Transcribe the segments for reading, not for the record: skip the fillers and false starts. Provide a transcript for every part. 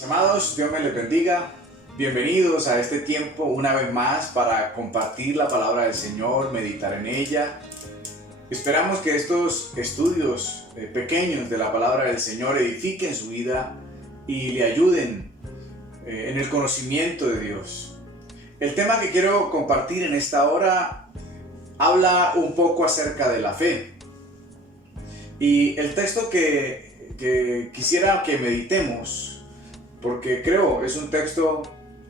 Mis amados, Dios me les bendiga. Bienvenidos a este tiempo una vez más para compartir la palabra del Señor, meditar en ella. Esperamos que estos estudios pequeños de la palabra del Señor edifiquen su vida y le ayuden en el conocimiento de Dios. El tema que quiero compartir en esta hora habla un poco acerca de la fe. Y el texto que quisiera que meditemos, porque creo es un texto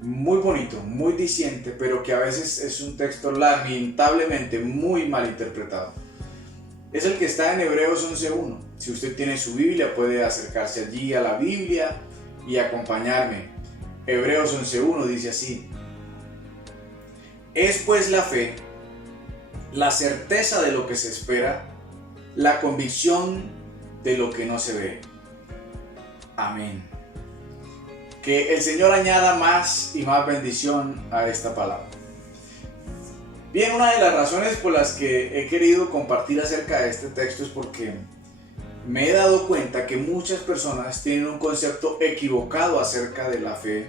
muy bonito, muy diciente, pero que a veces es un texto lamentablemente muy mal interpretado. Es el que está en Hebreos 11.1. Si usted tiene su Biblia, puede acercarse allí a la Biblia y acompañarme. Hebreos 11.1 dice así: es pues la fe, la certeza de lo que se espera, la convicción de lo que no se ve. Amén. Que el Señor añada más y más bendición a esta palabra. Bien, una de las razones por las que he querido compartir acerca de este texto es porque me he dado cuenta que muchas personas tienen un concepto equivocado acerca de la fe.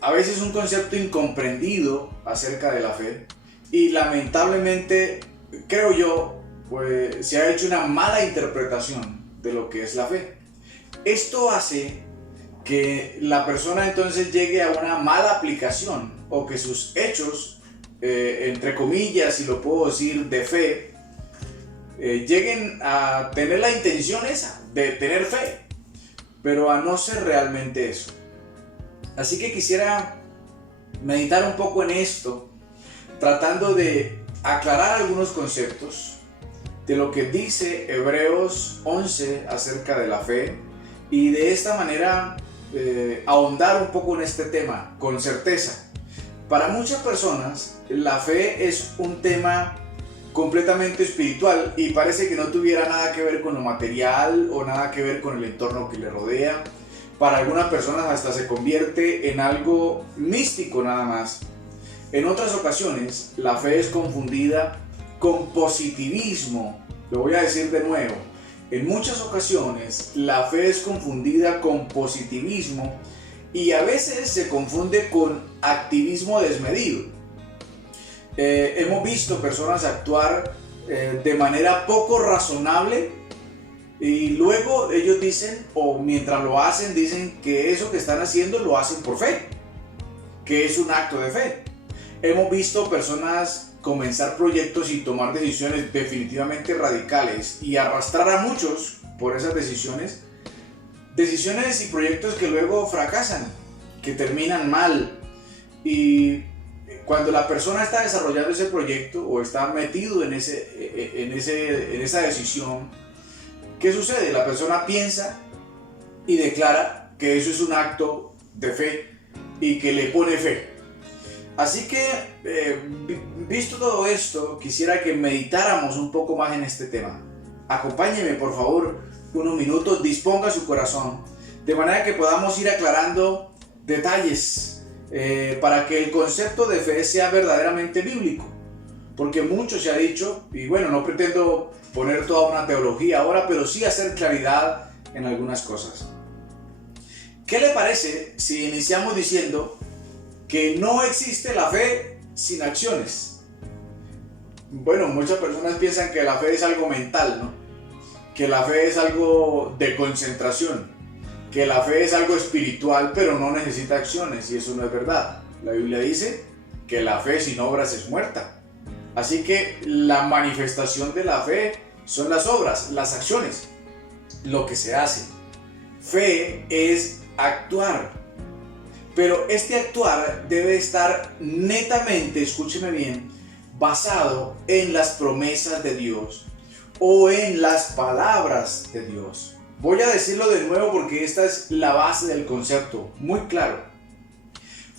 A veces un concepto incomprendido acerca de la fe. Y lamentablemente, creo yo, pues se ha hecho una mala interpretación de lo que es la fe. Esto hace que la persona entonces llegue a una mala aplicación, o que sus hechos, entre comillas, si lo puedo decir, de fe, lleguen a tener la intención esa, de tener fe, pero a no ser realmente eso. Así que quisiera meditar un poco en esto, tratando de aclarar algunos conceptos de lo que dice Hebreos 11 acerca de la fe, y de esta manera ahondar un poco en este tema con certeza. Para muchas personas la fe es un tema completamente espiritual y parece que no tuviera nada que ver con lo material o nada que ver con el entorno que le rodea. Para algunas personas hasta se convierte en algo místico nada más. En otras ocasiones la fe es confundida con positivismo. Lo voy a decir de nuevo. En muchas ocasiones la fe es confundida con positivismo y a veces se confunde con activismo desmedido. Hemos visto personas actuar de manera poco razonable y luego ellos dicen, o mientras lo hacen, dicen que eso que están haciendo lo hacen por fe, que es un acto de fe. Hemos visto personas comenzar proyectos y tomar decisiones definitivamente radicales y arrastrar a muchos por esas decisiones y proyectos que luego fracasan, que terminan mal. Y cuando la persona está desarrollando ese proyecto o está metido en esa decisión, ¿qué sucede? La persona piensa y declara que eso es un acto de fe y que le pone fe. Así que, visto todo esto, quisiera que meditáramos un poco más en este tema. Acompáñeme, por favor, unos minutos, disponga su corazón, de manera que podamos ir aclarando detalles para que el concepto de fe sea verdaderamente bíblico. Porque mucho se ha dicho, y bueno, no pretendo poner toda una teología ahora, pero sí hacer claridad en algunas cosas. ¿Qué le parece si iniciamos diciendo que no existe la fe sin acciones? Bueno, muchas personas piensan que la fe es algo mental, ¿no? Que la fe es algo de concentración, que la fe es algo espiritual, pero no necesita acciones, y eso no es verdad. La Biblia dice que la fe sin obras es muerta. Así que la manifestación de la fe son las obras, las acciones, lo que se hace. Fe es actuar. Pero este actuar debe estar netamente, escúcheme bien, basado en las promesas de Dios o en las palabras de Dios. Voy a decirlo de nuevo porque esta es la base del concepto, muy claro.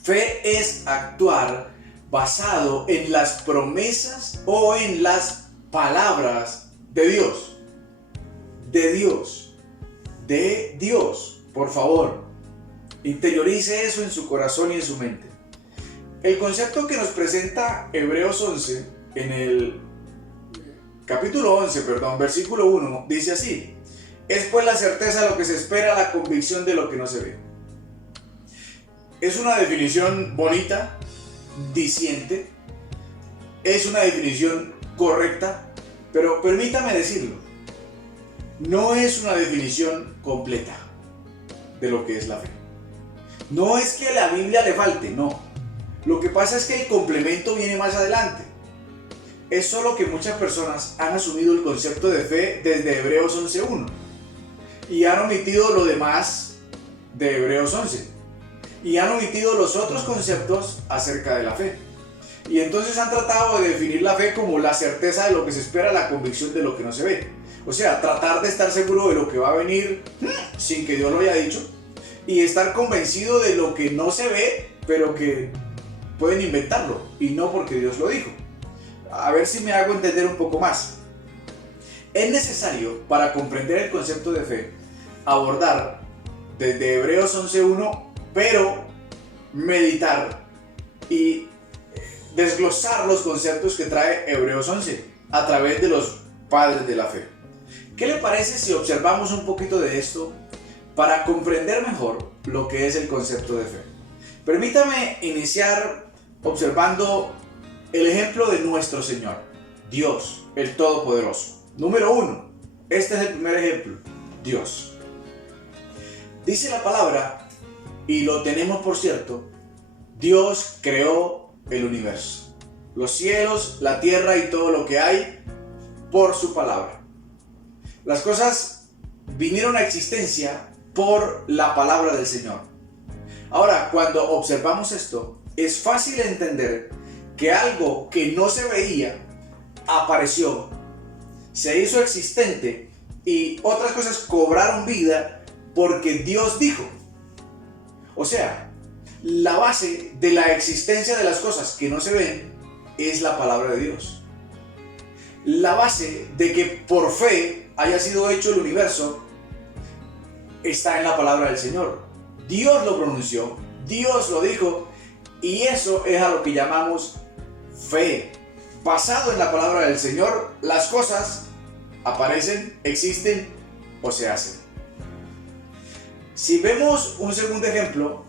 Fe es actuar basado en las promesas o en las palabras de Dios. De Dios. De Dios, por favor. Interiorice eso en su corazón y en su mente. El concepto que nos presenta Hebreos 11, en el capítulo 11, versículo 1, dice así: Es pues la certeza de lo que se espera, la convicción de lo que no se ve. Es una definición bonita, diciente, es una definición correcta, pero permítame decirlo, no es una definición completa de lo que es la fe. No es que a la Biblia le falte, no. Lo que pasa es que el complemento viene más adelante. Es solo que muchas personas han asumido el concepto de fe desde Hebreos 11.1 y han omitido lo demás de Hebreos 11 y han omitido los otros conceptos acerca de la fe. Y entonces han tratado de definir la fe como la certeza de lo que se espera, la convicción de lo que no se ve. O sea, tratar de estar seguro de lo que va a venir sin que Dios lo haya dicho, y estar convencido de lo que no se ve, pero que pueden inventarlo, y no porque Dios lo dijo. A ver si me hago entender un poco más. Es necesario, para comprender el concepto de fe, abordar desde Hebreos 11.1, pero meditar y desglosar los conceptos que trae Hebreos 11 a través de los padres de la fe. ¿Qué le parece si observamos un poquito de esto para comprender mejor lo que es el concepto de fe? Permítame iniciar observando el ejemplo de nuestro Señor, Dios, el Todopoderoso. Número 1, este es el primer ejemplo, Dios. Dice la palabra, y lo tenemos por cierto, Dios creó el universo, los cielos, la tierra y todo lo que hay por su palabra. Las cosas vinieron a existencia por la palabra del Señor. Ahora, cuando observamos esto, es fácil entender que algo que no se veía apareció, se hizo existente y otras cosas cobraron vida porque Dios dijo. O sea, la base de la existencia de las cosas que no se ven es la palabra de Dios. La base de que por fe haya sido hecho el universo está en la palabra del Señor. Dios lo pronunció, Dios lo dijo, y eso es a lo que llamamos fe. Basado en la palabra del Señor, las cosas aparecen, existen o se hacen. Si vemos un segundo ejemplo,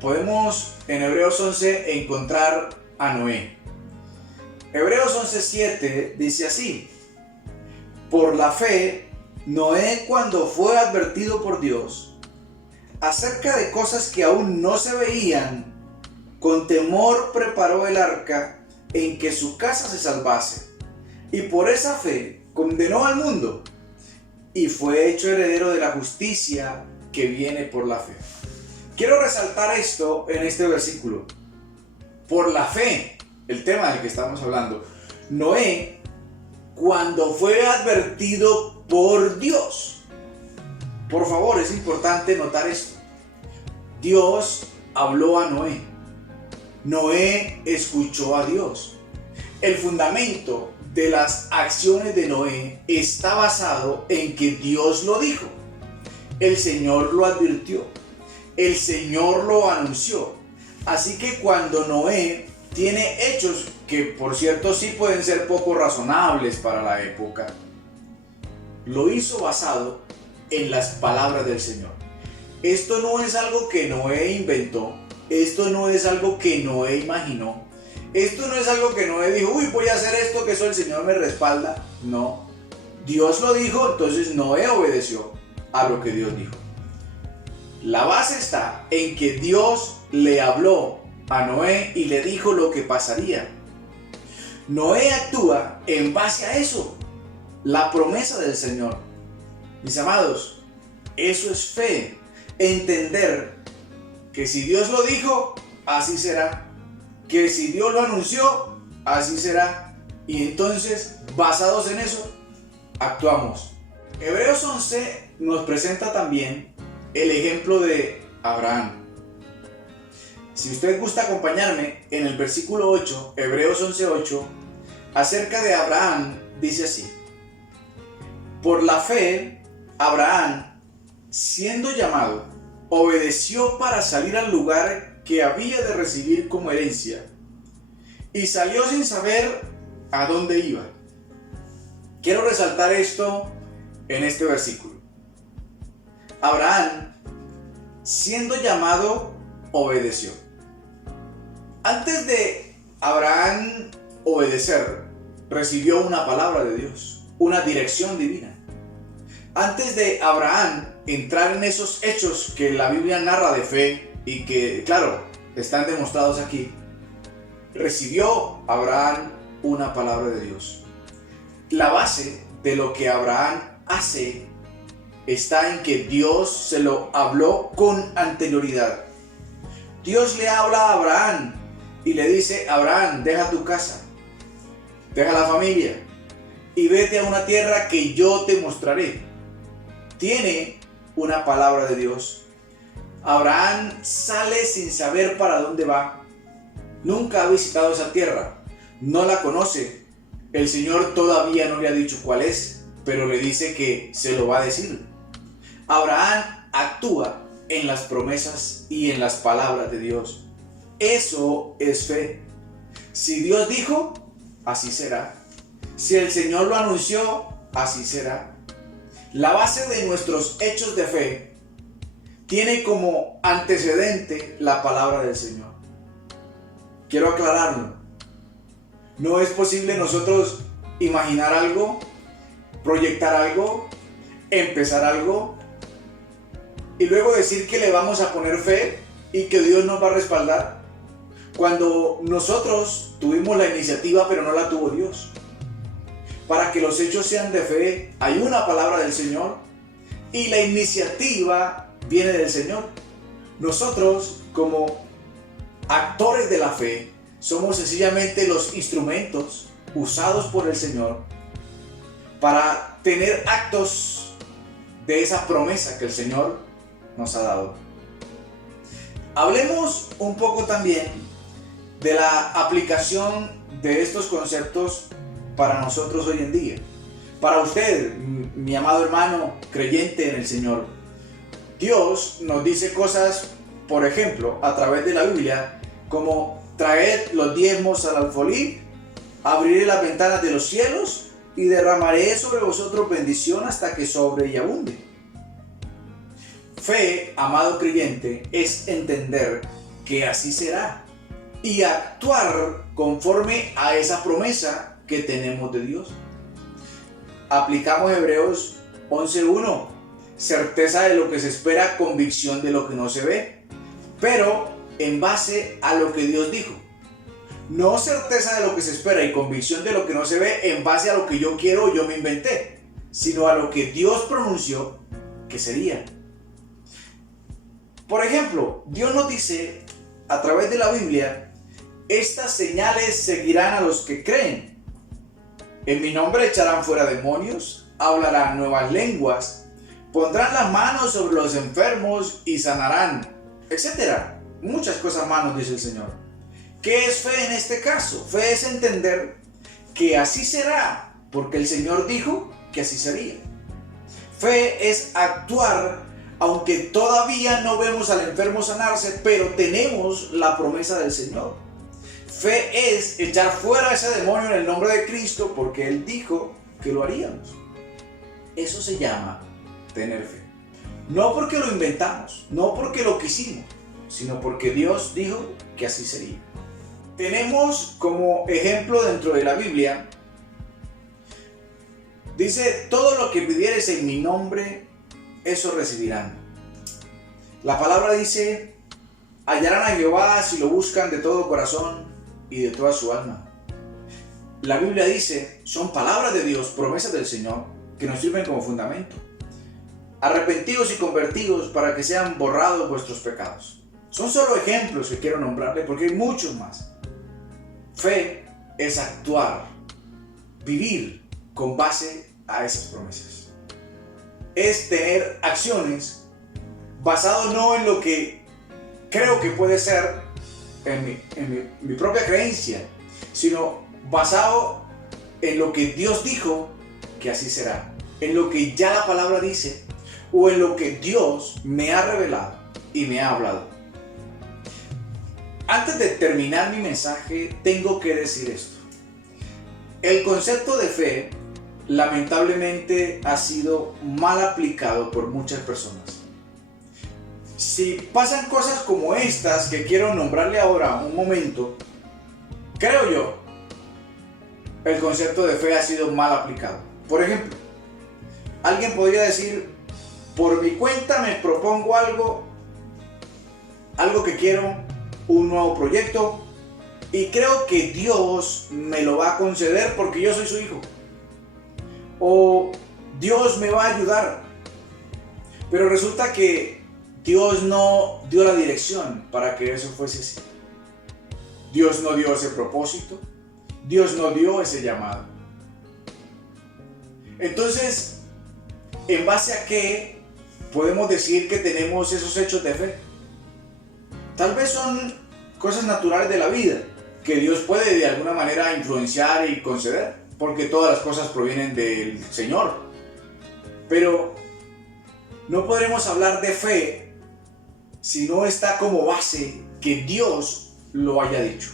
podemos en Hebreos 11 encontrar a Noé. Hebreos 11.7 dice así: por la fe, Noé, cuando fue advertido por Dios acerca de cosas que aún no se veían, con temor preparó el arca en que su casa se salvase, y por esa fe condenó al mundo, y fue hecho heredero de la justicia que viene por la fe. Quiero resaltar esto en este versículo. Por la fe, el tema del que estamos hablando, Noé, cuando fue advertido por Dios. Por favor, es importante notar esto. Dios habló a Noé. Noé escuchó a Dios. El fundamento de las acciones de Noé está basado en que Dios lo dijo. El Señor lo advirtió. El Señor lo anunció. Así que cuando Noé tiene hechos que, por cierto, sí pueden ser poco razonables para la época, lo hizo basado en las palabras del Señor. Esto no es algo que Noé inventó. Esto no es algo que Noé imaginó. Esto no es algo que Noé dijo, uy, voy a hacer esto, que eso el Señor me respalda. No. Dios lo dijo, entonces Noé obedeció a lo que Dios dijo. La base está en que Dios le habló a Noé y le dijo lo que pasaría. Noé actúa en base a eso, la promesa del Señor. Mis amados, eso es fe. Entender que si Dios lo dijo, así será. Que si Dios lo anunció, así será. Y entonces, basados en eso, actuamos. Hebreos 11 nos presenta también el ejemplo de Abraham. Si usted gusta acompañarme en el versículo 8, Hebreos 11:8, acerca de Abraham, dice así: por la fe, Abraham, siendo llamado, obedeció para salir al lugar que había de recibir como herencia, y salió sin saber a dónde iba. Quiero resaltar esto en este versículo. Abraham, siendo llamado, obedeció. Antes de Abraham obedecer, recibió una palabra de Dios, una dirección divina. Antes de Abraham entrar en esos hechos que la Biblia narra de fe y que, claro, están demostrados aquí, recibió Abraham una palabra de Dios. La base de lo que Abraham hace está en que Dios se lo habló con anterioridad. Dios le habla a Abraham y le dice: Abraham, deja tu casa, deja la familia y vete a una tierra que yo te mostraré. Tiene una palabra de Dios. Abraham sale sin saber para dónde va. Nunca ha visitado esa tierra, no la conoce. El Señor todavía no le ha dicho cuál es, pero le dice que se lo va a decir. Abraham actúa en las promesas y en las palabras de Dios. Eso es fe. Si Dios dijo, así será. Si el Señor lo anunció, así será. La base de nuestros hechos de fe tiene como antecedente la palabra del Señor. Quiero aclararlo. No es posible nosotros imaginar algo, proyectar algo, empezar algo y luego decir que le vamos a poner fe y que Dios nos va a respaldar, cuando nosotros tuvimos la iniciativa pero no la tuvo Dios. Para que los hechos sean de fe, hay una palabra del Señor y la iniciativa viene del Señor. Nosotros, como actores de la fe, somos sencillamente los instrumentos usados por el Señor para tener actos de esa promesa que el Señor nos ha dado. Hablemos un poco también de la aplicación de estos conceptos para nosotros hoy en día. Para usted, mi amado hermano creyente en el Señor, Dios nos dice cosas, por ejemplo, a través de la Biblia, como: traed los diezmos al alfolí, abriré las ventanas de los cielos y derramaré sobre vosotros bendición hasta que sobre y abunde. Fe, amado creyente, es entender que así será y actuar conforme a esa promesa que tenemos de Dios. Aplicamos Hebreos 11:1, certeza de lo que se espera, convicción de lo que no se ve, pero en base a lo que Dios dijo. No certeza de lo que se espera y convicción de lo que no se ve en base a lo que yo quiero o yo me inventé, sino a lo que Dios pronunció que sería. Por ejemplo, Dios nos dice a través de la Biblia: estas señales seguirán a los que creen. En mi nombre echarán fuera demonios, hablarán nuevas lenguas, pondrán las manos sobre los enfermos y sanarán, etc. Muchas cosas más nos dice el Señor. ¿Qué es fe en este caso? Fe es entender que así será, porque el Señor dijo que así sería. Fe es actuar aunque todavía no vemos al enfermo sanarse, pero tenemos la promesa del Señor. Fe es echar fuera a ese demonio en el nombre de Cristo, porque Él dijo que lo haríamos. Eso se llama tener fe. No porque lo inventamos, no porque lo quisimos, sino porque Dios dijo que así sería. Tenemos como ejemplo dentro de la Biblia, dice: todo lo que pidieres en mi nombre, eso recibirán. La palabra dice: hallarán a Jehová si lo buscan de todo corazón y de toda su alma. La Biblia dice, son palabras de Dios, promesas del Señor, que nos sirven como fundamento. Arrepentidos y convertidos para que sean borrados vuestros pecados. Son solo ejemplos que quiero nombrarle porque hay muchos más. Fe es actuar, vivir con base a esas promesas. Es tener acciones basado no en lo que creo que puede ser en mi propia creencia, sino basado en lo que Dios dijo que así será, en lo que ya la palabra dice o en lo que Dios me ha revelado y me ha hablado. Antes de terminar mi mensaje, tengo que decir esto. El concepto de fe lamentablemente ha sido mal aplicado por muchas personas. si pasan cosas como estas que quiero nombrarle ahora un momento, creo yo, el concepto de fe ha sido mal aplicado. Por ejemplo, alguien podría decir, por mi cuenta me propongo algo que quiero, un nuevo proyecto, y creo que Dios me lo va a conceder porque yo soy su hijo. O Dios me va a ayudar. Pero resulta que Dios no dio la dirección para que eso fuese así. Dios no dio ese propósito. Dios no dio ese llamado. Entonces, ¿en base a qué podemos decir que tenemos esos hechos de fe? Tal vez son cosas naturales de la vida, que Dios puede de alguna manera influenciar y conceder, porque todas las cosas provienen del Señor. Pero no podremos hablar de fe si no está como base que Dios lo haya dicho.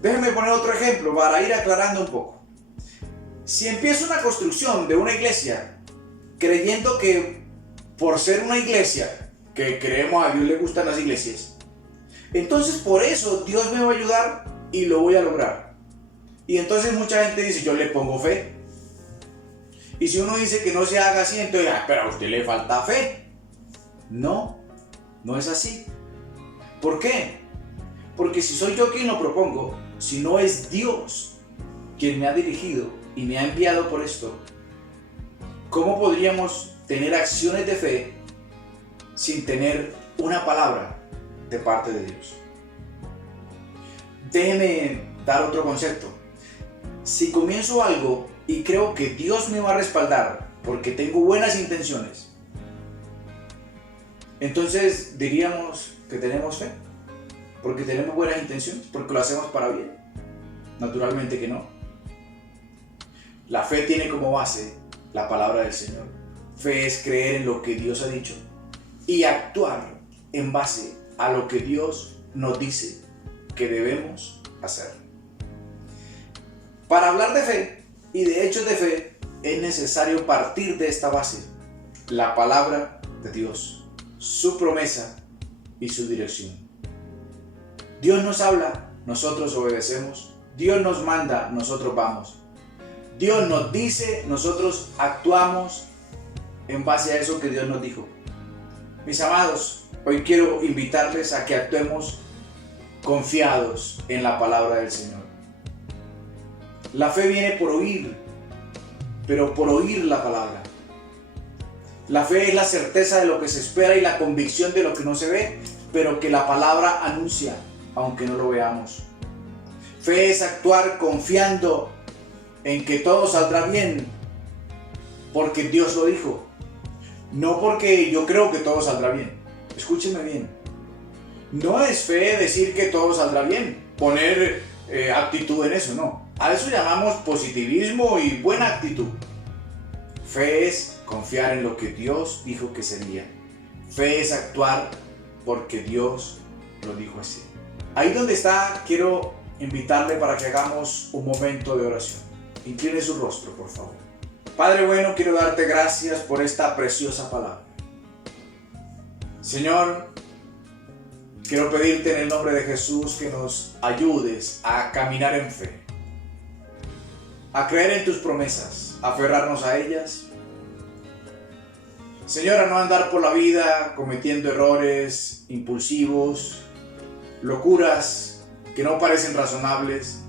Déjenme poner otro ejemplo para ir aclarando un poco. Si empiezo una construcción de una iglesia creyendo que por ser una iglesia, que creemos a Dios le gustan las iglesias, entonces por eso Dios me va a ayudar y lo voy a lograr. Y entonces mucha gente dice, yo le pongo fe. Y si uno dice que no se haga así, entonces, pero a usted le falta fe. No, no es así. ¿Por qué? Porque si soy yo quien lo propongo, si no es Dios quien me ha dirigido y me ha enviado por esto, ¿cómo podríamos tener acciones de fe sin tener una palabra de parte de Dios? Déjeme dar otro concepto. Si comienzo algo y creo que Dios me va a respaldar porque tengo buenas intenciones, entonces diríamos que tenemos fe, porque tenemos buenas intenciones, porque lo hacemos para bien. Naturalmente que no. La fe tiene como base la palabra del Señor. Fe es creer en lo que Dios ha dicho y actuar en base a lo que Dios nos dice que debemos hacer. Para hablar de fe y de hechos de fe es necesario partir de esta base, la palabra de Dios, su promesa y su dirección. Dios nos habla, nosotros obedecemos. Dios nos manda, nosotros vamos. Dios nos dice, nosotros actuamos en base a eso que Dios nos dijo. Mis amados, hoy quiero invitarles a que actuemos confiados en la palabra del Señor. La fe viene por oír, pero por oír la palabra. La fe es la certeza de lo que se espera y la convicción de lo que no se ve, pero que la palabra anuncia, aunque no lo veamos. Fe es actuar confiando en que todo saldrá bien, porque Dios lo dijo. No porque yo creo que todo saldrá bien. Escúcheme bien. No es fe decir que todo saldrá bien, poner actitud en eso, no. A eso llamamos positivismo y buena actitud. Fe es confiar en lo que Dios dijo que sería. Fe es actuar porque Dios lo dijo así. Ahí donde está, quiero invitarle para que hagamos un momento de oración. Incline su rostro, por favor. Padre bueno, quiero darte gracias por esta preciosa palabra. Señor, quiero pedirte en el nombre de Jesús que nos ayudes a caminar en fe, a creer en tus promesas, a aferrarnos a ellas. Señor, a no andar por la vida cometiendo errores impulsivos, locuras que no parecen razonables,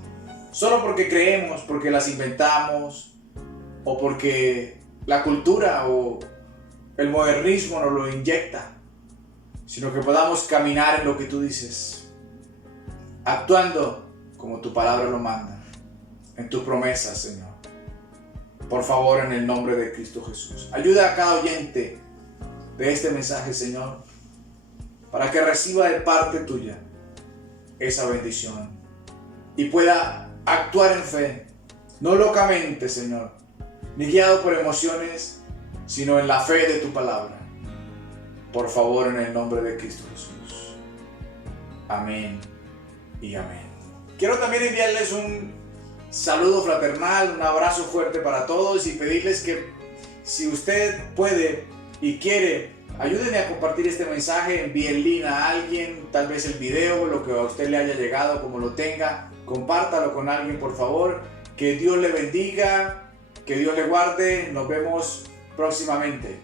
solo porque creemos, porque las inventamos, o porque la cultura o el modernismo nos lo inyecta, sino que podamos caminar en lo que tú dices, actuando como tu palabra lo manda, en tu promesa, Señor. Por favor, en el nombre de Cristo Jesús, ayuda a cada oyente de este mensaje, Señor, para que reciba de parte tuya esa bendición y pueda actuar en fe, no locamente, Señor, ni guiado por emociones, sino en la fe de tu palabra. Por favor, en el nombre de Cristo Jesús. Amén y amén. Quiero también enviarles un saludo fraternal, un abrazo fuerte para todos y pedirles que si usted puede y quiere Ayúdeme a compartir este mensaje, envíe el link a alguien, tal vez el video, lo que a usted le haya llegado, como lo tenga, compártalo con alguien, por favor. Que Dios le bendiga, que Dios le guarde. Nos vemos próximamente.